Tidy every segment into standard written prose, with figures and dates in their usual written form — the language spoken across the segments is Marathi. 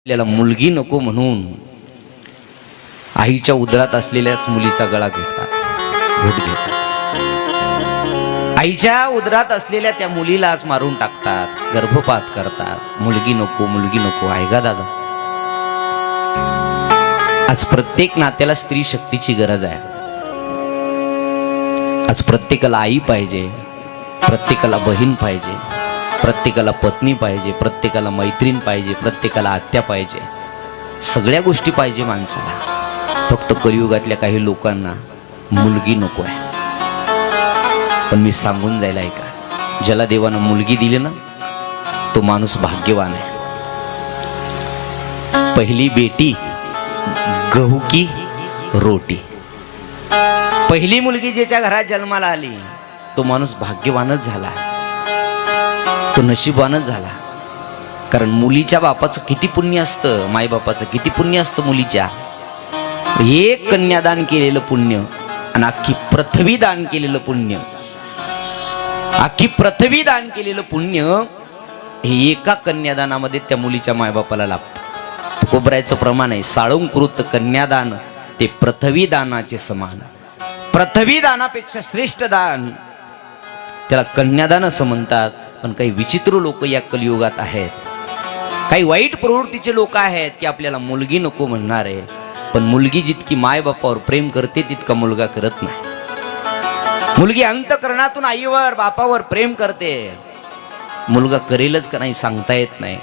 आपल्याला मुलगी नको म्हणून आईच्या उदरात असलेल्याच मुलीचा गळा घेतात, घोट घेतात. आईच्या उदरात असलेल्या त्या मुलीलाच मारून टाकतात, गर्भपात करतात. मुलगी नको, मुलगी नको. आहे का दादा? आज प्रत्येक नात्याला स्त्री शक्तीची गरज आहे. आज प्रत्येकाला आई पाहिजे, प्रत्येकाला बहीण पाहिजे, प्रत्येकाला पत्नी पाहिजे, प्रत्येकाला मैत्रीण पाहिजे, प्रत्येकाला आत्या पाहिजे. सगळ्या गोष्टी पाहिजे माणसाला. फक्त कलियुगातल्या काही लोकांना मुलगी नको आहे. पण मी सांगून जाईल ऐका, ज्याला देवानं मुलगी दिली ना तो माणूस भाग्यवान आहे. पहिली बेटी गहू की रोटी. पहिली मुलगी ज्याच्या घरात जन्माला आली तो माणूस भाग्यवानच झाला, तो नशीबवानच झाला. कारण मुलीच्या बापाचं किती पुण्य असतं, मायबापाचं किती पुण्य असतं. मुलीच्या एक कन्यादान केलेलं पुण्य आणि अख्खी पृथ्वी दान केलेलं पुण्य, अख्खी पृथ्वी दान केलेलं पुण्य हे एका कन्यादानामध्ये त्या मुलीच्या मायबापाला लाभतं. कोबरायचं प्रमाण आहे, साळुंकृत कन्यादान ते पृथ्वी दानाचे समान. पृथ्वी दानापेक्षा श्रेष्ठ दान त्याला कन्यादान असं म्हणतात. पण काही विचित्र लोक या कलियुगात आहेत, काही वाईट प्रवृत्तीचे लोक आहेत की आपल्याला मुलगी नको म्हणणार आहे. पण मुलगी जितकी माय बापावर प्रेम करते तितका मुलगा करत नाही. मुलगी अंतःकरणातून आईवर बापावर प्रेम करते, मुलगा करेलच का नाही सांगता येत नाही.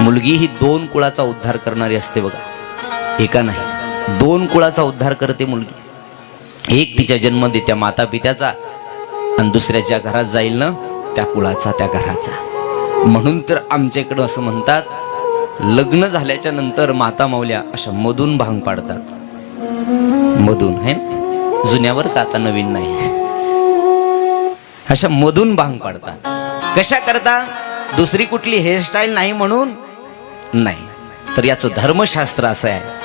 मुलगी ही दोन कुळाचा उद्धार करणारी असते बघा, एका नाही, दोन कुळाचा उद्धार करते मुलगी. एक तिच्या जन्म देत्या माता पित्याचा आणि दुसऱ्याच्या घरात जाईल ना त्या कुळाचा, त्या घराचा. म्हणून तर आमच्या इकडं असं म्हणतात, लग्न झाल्याच्या नंतर माता माऊल्या अशा मधून भांग पाडतात. मधून है जुन्यावर का, आता नवीन नाही. अशा मधून भांग पाडतात. कशा करता? दुसरी कुठली हेअरस्टाईल नाही म्हणून नाही, तर याचं धर्मशास्त्र असं आहे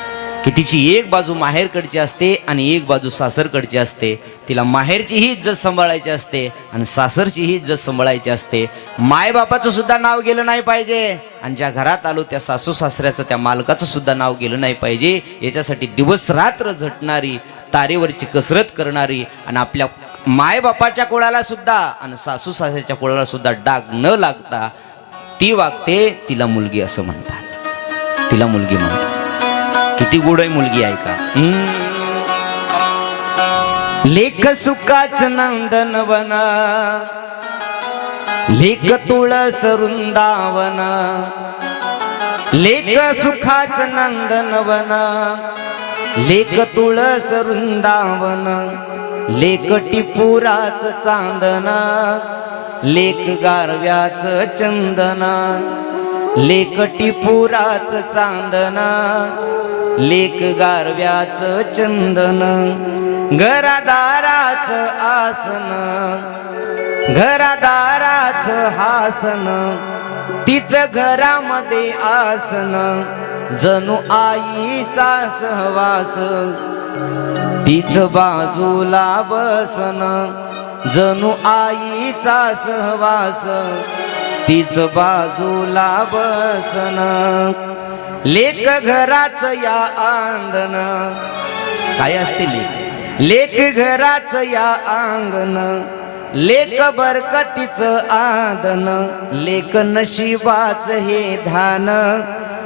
की तिची एक बाजू माहेरकडची असते आणि एक बाजू सासरकडची असते. तिला माहेरची ही इज्जत सांभाळायची असते आणि सासरची ही इज्जत सांभाळायची असते. मायबापाचं सुद्धा नाव गेलं नाही पाहिजे आणि ज्या घरात आलो त्या सासू सासऱ्याचं, त्या मालकाचं सुद्धा नाव गेलं नाही पाहिजे. याच्यासाठी दिवस रात्र झटणारी, तारेवरची कसरत करणारी आणि आपल्या मायबापाच्या कोळाला सुद्धा आणि सासू सासऱ्याच्या कोळाला सुद्धा डाग न लागता ती वागते, तिला मुलगी असं म्हणतात. तिला मुलगी म्हणतात. किती गोड आहे मुलगी आहे का. लेख सुखाच नंदनवन, लेख तुळस वृंदावन. लेख सुखाच नंदनवन, लेख तुळस वृंदावन. लेख टिपुराच चांदन, लेख गारव्याच चंदन. लेख टिपुराच चांदन, लेख गारव्याच चंदन. घरादाराच आसन, घरादाराच हासन. तिच घरामध्ये आसन, जणू आईचा सहवास. तीच बाजूला बसन, जणू आईचा सहवास. तीच बाजूला बसन. लेक घराच या आंगण. काय असते लेक? लेक घराच या अंगण. लेक बरकतीच आदन. लेक नशिबाच हे धान.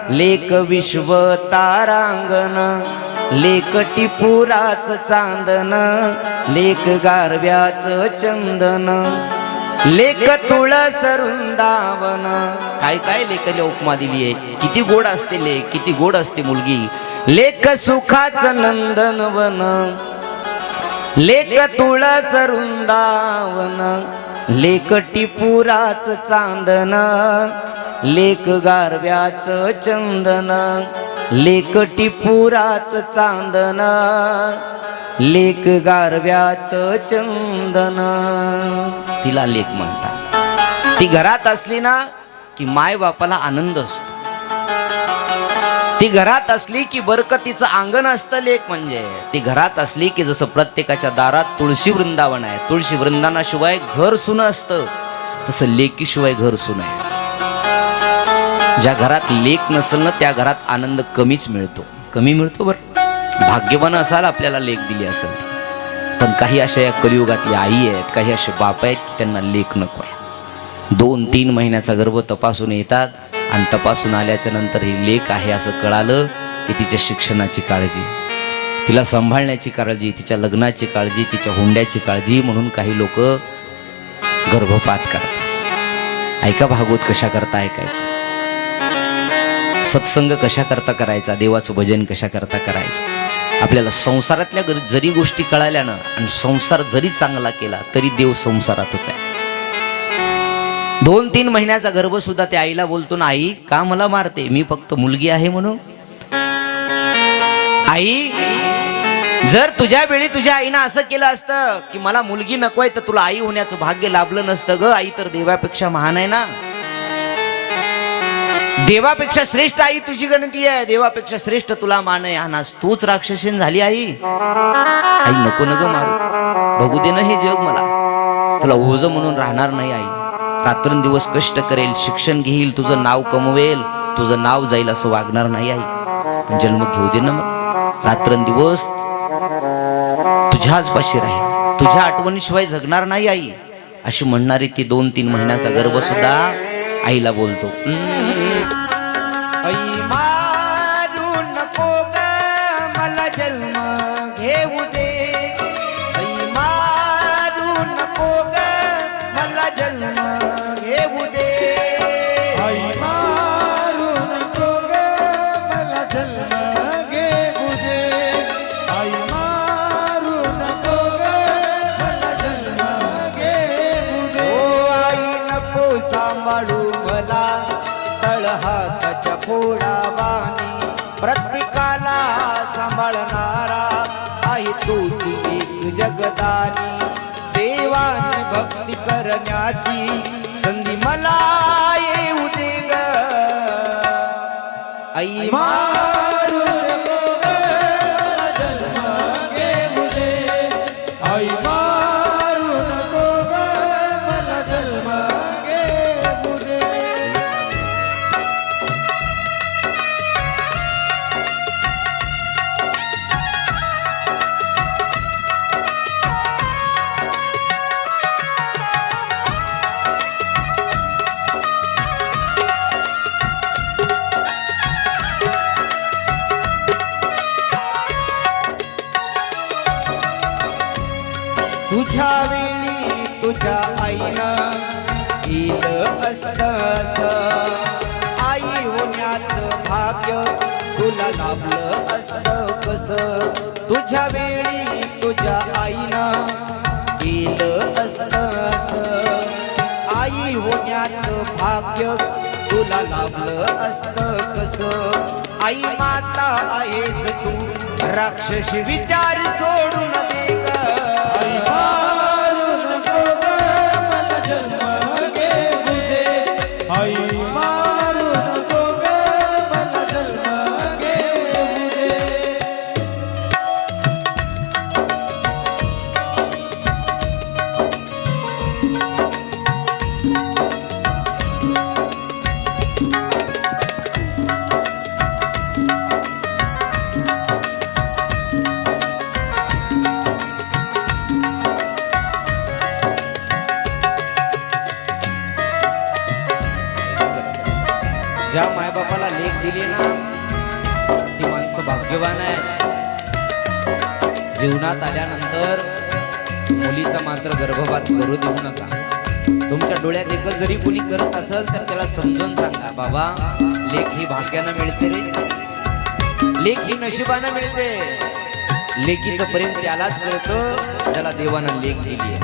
लेक विश्व तारांगण. लेक टिपुराच चांदन, लेक गारव्याच चंदन. लेक तुळस वृंदावन. काय काय लेकाला उपमा दिली आहे, किती गोड असते लेक, किती गोड असते मुलगी. लेक सुखाच नंदनवन, लेक तुळस वृंदावन. लेक टिपुराच चांदन, लेक गारव्याच चंदन. लेक टिपुराच चांदन, लेक गारव्याच चंदन. तिला लेक म्हणतात. ती घरात असली ना की माय बापाला आनंद असतो. ती घरात असली की बरकतीचं अंगण असतं. लेक म्हणजे ती घरात असली की जसं प्रत्येकाच्या दारात तुळशी वृंदावन आहे, तुळशी वृंदावनाशिवाय घर सुन असतं, तसं लेकीशिवाय घर सुन आहे. ज्या घरात लेक नसेल ना त्या घरात आनंद कमीच मिळतो, कमी मिळतो बरं. भाग्यवान असाल आपल्याला लेक दिली असेल, पण काही अशा या कलियुगातली आई आहेत, काही असे बाप आहेत की त्यांना लेक नको आहे. 2-3 महिन्याचा गर्भ तपासून येतात आणि तपासून आल्याच्या नंतर ही लेक आहे असं कळालं की तिच्या शिक्षणाची काळजी, तिला सांभाळण्याची काळजी, तिच्या लग्नाची काळजी, तिच्या हुंड्याची काळजी म्हणून काही लोक गर्भपात करतात. ऐका भागवत कशा करता ऐकायचं, सत्संग कशा करता करायचा, देवाचं भजन कशा करता करायचं. आपल्याला संसारातल्या जरी गोष्टी कळाल्या ना आणि संसार जरी चांगला केला तरी देव संसारातच आहे. 2-3 महिन्याचा गर्भ सुद्धा त्या आईला बोलतो ना, आई का मला मारते, मी फक्त मुलगी आहे म्हणून. आई जर तुझ्या वेळी तुझ्या आईनं असं केलं असतं की मला मुलगी नकोय तर तुला आई होण्याचं भाग्य लाभलं नसतं ग. आई तर देवापेक्षा महान आहे ना, देवापेक्षा श्रेष्ठ आई तुझी गणती आहे, देवापेक्षा श्रेष्ठ तुला मान आहे. आणि तूच राक्षसीन झाली आई. आई नको न ग मारू, बघू दे ना हे जग मला, तुला ओझ म्हणून राहणार नाही आई. रात्रंदिवस कष्ट करेल, शिक्षण घेईल, तुझं नाव कमवेल, तुझं नाव जाईल असं वागणार नाही आई. पण जन्म घेऊ दे ना मग, रात्रंदिवस तुझ्याच पाशी राहील, तुझ्या आठवणीशिवाय जगणार नाही आई. अशी म्हणणारी ती 2-3 महिन्याचा गर्भ सुद्धा आईला बोलतो, आई मारू नको ग मला जन्म घेऊ दे, आई मारू नको ग मला जन्म घेऊ दे, आई मारू नको ग मला जन्म घेऊ दे, आई मारू नको ग मला जन्म घेऊ दे. ओ आई नको सांभाळू मला तळहाताच्या फोडावानी, प्रत्येकाला सांभाळणारा आहे तूची एक जगदानी. देवाची भक्ती करण्याची संधी मला येऊ दे ग, आई मारू नको ग मला जन्म घेऊ दे, आई मारू नको ग मला जन्म घेऊ दे. तुझ्या वेळी तुझ्या आईनं केलं असतं, आई होण्याचं भाग्य तुला लाभलं असतं कसं. तुझ्या वेळी तुझ्या आईनं केलं असतं, आई होण्याचं भाग्य तुला लाभलं असतं कसं. आई माता आहेस तू, राक्षसी विचार सोडून दे ग, आई मारू नको ग मला जन्म घेऊ दे, आई मारू नको ग मला जन्म घेऊ दे. ज्या मायबापाला लेख दिली ना ती माणसं भाग्यवान आहे. जीवनात आल्यानंतर मुलीचा मात्र गर्भपात करू देऊ नका. तुमच्या डोळ्यात एकच जरी कोणी करत असेल तर त्याला समजून सांगा, बाबा लेख ही भाग्यानं मिळते रे, लेख ही नशिबानं मिळते. लेकीचं प्रेम त्यालाच कळतं ज्याला देवानं लेख दिली आहे.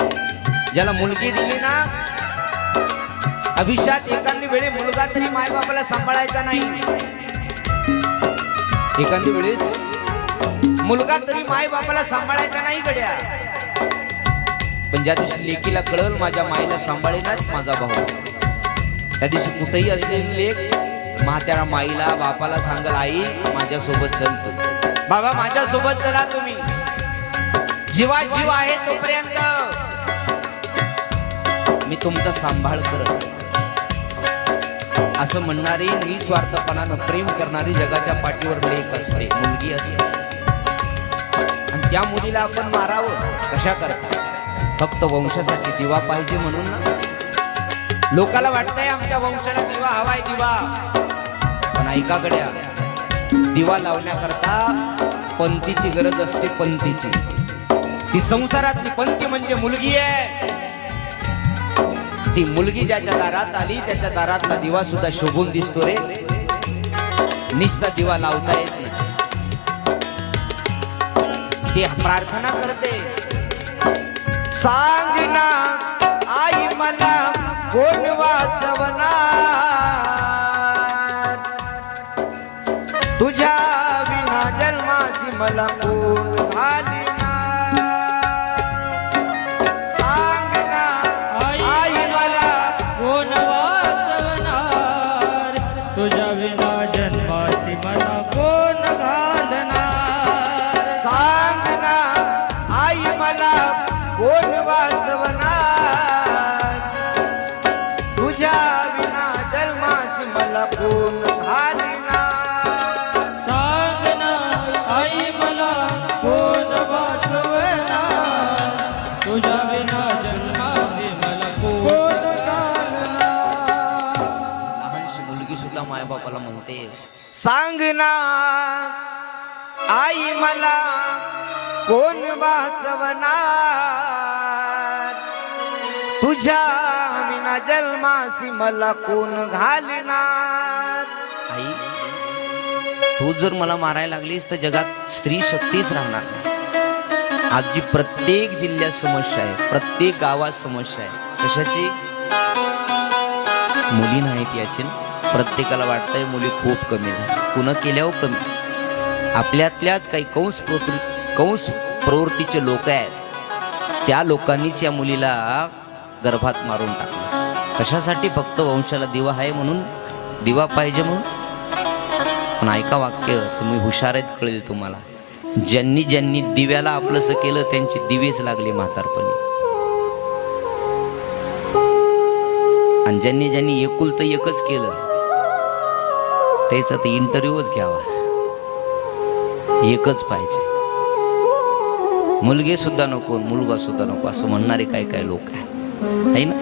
ज्याला मुलगी दिली ना, अभिषात एखादी वेळे मुलगा तरी मायबापाला सांभाळायचा नाही, एखादी वेळेस मुलगा तरी मायबापाला सांभाळायचा नाही गड्या. पण ज्या दिवशी लेकीला कळल माझ्या माईला सांभाळेनाच माझा भाऊ, त्या दिवशी कुठेही असलेली लेक म्हात्याला माईला बापाला सांगल, आई माझ्यासोबत चल तू, बाबा माझ्यासोबत चला तुम्ही, जीवा जीव आहे तोपर्यंत मी तुमचा सांभाळ करत. असं म्हणणारी निस्वार्थपणानं प्रेम करणारी जगाच्या पाठीवर लेक असते, मुलगी असते. आणि त्या मुलीला आपण मारावं कशा करता? फक्त वंशासाठी दिवा पाहिजे म्हणून ना. लोकाला वाटतंय आमच्या वंशाला दिवा हवाय, दिवा. पण ऐका गड्या, दिवा लावण्याकरता पंथीची गरज असते, पंथीची. ती संसारातली पंथी म्हणजे मुलगी आहे. ती मुलगी ज्याच्या दारात आली त्याच्या दारातला दिवा सुद्धा शोभून दिसतो रे. निस्ता दिवा लावता येत नाही. ती प्रार्थना करते, सांग ना आई मला कोण वाचवणार, तुझ्या विना जन्माची मला कोण घालिनार. सांग ना आई मला कोण वाचवणार, तुझ्या विना जन्माची मला कोण घालणार. सांग ना आई मला कोण वाचवणार, तुझ्या विना जन्माची मला कोण घालिनार. सांग ना आई मला कोण वाचवणार, तुझ्या विना जन्माची मला कोण घालणार. लहानशी मुलगी सुद्धा मायबापाला म्हणते, सांग ना आई मला कोण वाचवणार, तुझ्या विना जन्मासी मला कोण घालणार. आई, तू जर मला मारायला लागलीस तर जगात स्त्री शक्तीच राहणार नाही. आजची प्रत्येक जिल्ह्यात समस्या आहे, प्रत्येक गावात समस्या आहे. कशाची? मुली नाहीत याची ना. प्रत्येकाला वाटतंय मुली खूप कमी झाल्या, पुन्हा केल्यावर कमी. आपल्यातल्याच काही कंस प्रवृत्तीचे लोक आहेत, त्या लोकांनीच या मुलीला गर्भात मारून टाकलं. कशासाठी? फक्त वंशाला दिवा आहे म्हणून, दिवा पाहिजे म्हणून. पण ऐका वाक्य, तुम्ही हुशार आहेत, कळेल तुम्हाला. ज्यांनी ज्यांनी दिव्याला आपलंसं केलं त्यांची दिवेच लागली म्हातारपणी. आणि ज्यांनी ज्यांनी एकुलतं एकच केलं त्याचा ते इंटरव्ह्यूच घ्यावा. एकच पाहिजे, मुलगी सुद्धा नको, मुलगा सुद्धा नको असं म्हणणारे काय काय लोक आहे ना.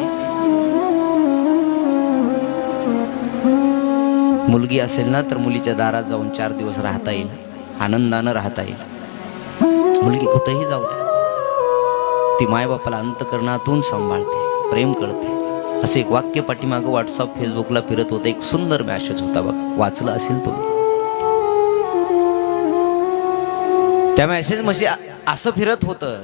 मुलगी असेल ना तर मुलीच्या दारात जाऊन 4 दिवस राहता येईल, आनंदानं राहता येईल. मुलगी कुठेही जाऊ द्या, ती मायबापाला अंतकरणातून सांभाळते, प्रेम करते. असं एक वाक्य पाठीमागं व्हॉट्सअप फेसबुकला फिरत होतं, एक सुंदर मॅसेज होता बघ, वाचलं असेल तुम्ही. त्या मॅसेज मध्ये असं फिरत होतं,